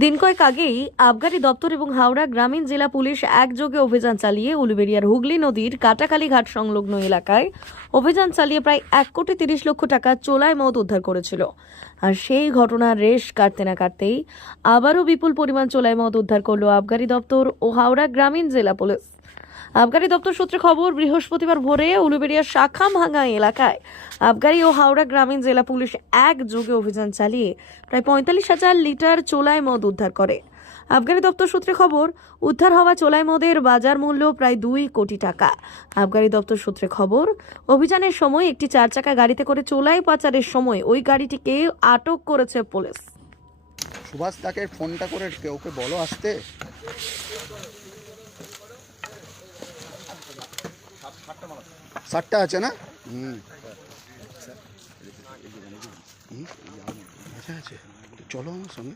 দিন কয়েক আগেই আবগারি দপ্তর এবং হাওড়া গ্রামীণ জেলা পুলিশ একযোগে অভিযান চালিয়ে উলুবেড়িয়ার হুগলি নদীর কাটাখালী ঘাট সংলগ্ন এলাকায় অভিযান চালিয়ে প্রায় 1,30,00,000 টাকা চোলাই মদ উদ্ধার করেছিল। আর সেই ঘটনার রেশ কাটতে না কাটতেই আবারও বিপুল পরিমাণ চোলাই মদ উদ্ধার করল আবগারি দপ্তর ও হাওড়া গ্রামীণ জেলা পুলিশ। আবগারি দপ্তর সূত্রে খবর, বৃহস্পতিবার ভোরে উলুবেড়িয়ার শাখাভাঙা এলাকায় আবগারি ও হাওড়া গ্রামীণ জেলা পুলিশ একযোগে অভিযান চালিয়ে প্রায় 45,000 লিটার চোলাই মদ উদ্ধার করে। আবগারি দপ্তর সূত্রে খবর, উদ্ধার হওয়া চোলাই মদের বাজার মূল্য প্রায় 2 কোটি টাকা। আবগারি দপ্তর সূত্রে খবর, অভিযানের সময় একটি 4 চাকা গাড়িতে করে চোলাই পাচারের সময় ওই গাড়িটিকে আটক করেছে পুলিশ। সুভাষ তাকে ফোনটা করে ওকে বলো আসতে। সাতটা আছে না? আচ্ছা আছে, চলো আমার সঙ্গে।